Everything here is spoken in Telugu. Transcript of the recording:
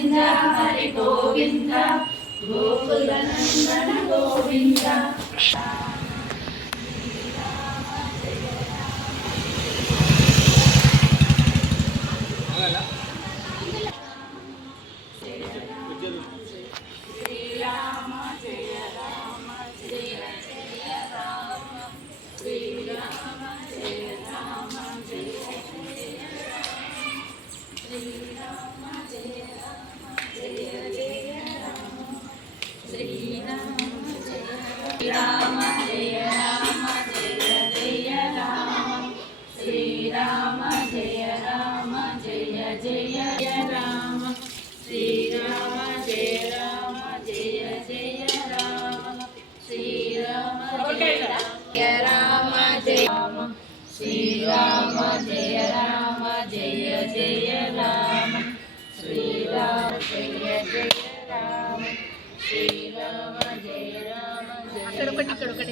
గోవింద హరి గోవింద గోకుల నందన గోవింద శ్రీరామ జయ రామ జయ జయ రామ శ్రీరామ జయ రామ జయ జయ శ్రీరామ జయ రామ జయ జయ రామ శ్రీరామ జయ రామ జయ రామ జయ జయ రామ శ్రీరామ జయ రామ జయ జయ రామ శ్రీరామ జయ రామ జయ జయ రామ శ్రీరామ జయ రామ జయ రామ శ్రీరామ జయ రామ జయ జయ రామ శ్రీరామ జయ జయ రామ శ్రీరామ జయ రామ జయ